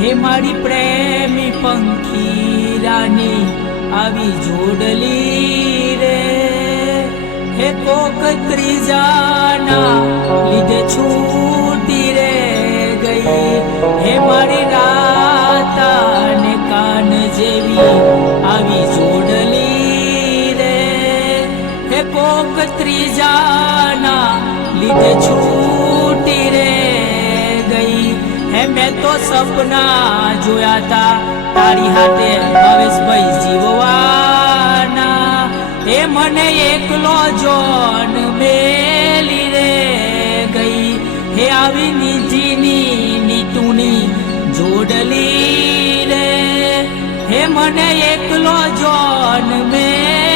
હે મારી પ્રેમી પંખી રાની આવી જોડલી રે, હે કોક ત્રીજાના લીધે છૂટી રે ગઈ, હે મારી રાતા ને કાન જેવી આવી જોડલી રે, હે કોક ત્રીજાના લીધે છૂટી રે ગઈ, હે મેં તો સપના જોયા તા તારી હાથે ભાવેશભાઈ જીવવાના, હે મને એકલો જોન મેલી રે ગઈ, હે આવી નિધિની નીતુની જોડલી રે, હે મને એકલો જોન મેલી